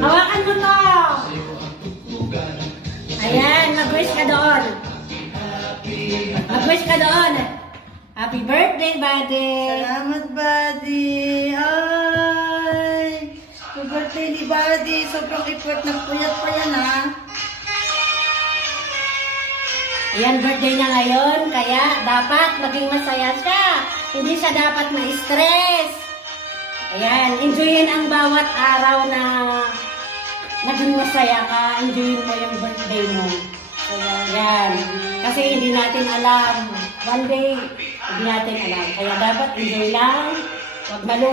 Hawakan mo to. Ayan, mag-wish ka doon. Mag-wish ka doon. Happy birthday, buddy. Salamat, buddy. Ay, happy birthday ni buddy. Sobrang effort ng puyat pa yan, ha? Ayan, birthday niya ngayon, kaya dapat maging masaya siya. Hindi siya dapat ma-stress. Ayan, enjoyin ang bawat araw na naging masaya ka. Enjoyin mo yung birthday mo. Ayan, kasi hindi natin alam. One day, hindi natin alam. Kaya dapat enjoy lang. Huwag malungkot.